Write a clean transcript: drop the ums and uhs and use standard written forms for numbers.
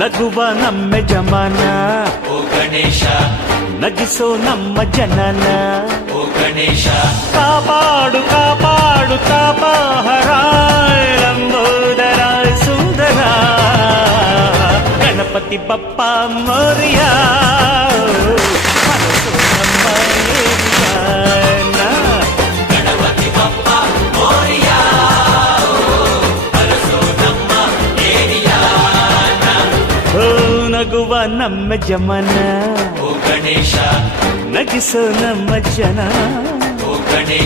ನಗುವ ನಮ್ಮ ಜಮಾನ ಓ ಗಣೇಶ ನಗಿಸೋ ನಮ್ಮ ಜನನ ಓ ಗಣೇಶ ಕಾಪಾಡು ಕಾಪಾಡು ತಾಪಹರ ಲಂಬೋದರ ಸುಂದರ ಗಣಪತಿ ಬಪ್ಪ ಮೋರಿಯ ಹರಸು ನಮ್ಮ ಏರಿಯಾನ. ಗಣಪತಿ ಬಪ್ಪ ಮೋರಿಯ ಹರಸೋ ನಮ್ಮ ಏರಿಯಾನ. ಓ ನಗುವ ನಮ್ಮ ಜಮನ ಓ ಗಣೇಶ ನಗಿಸೋ ನಮ್ಮ ಜನ ಓ ಗಣೇಶ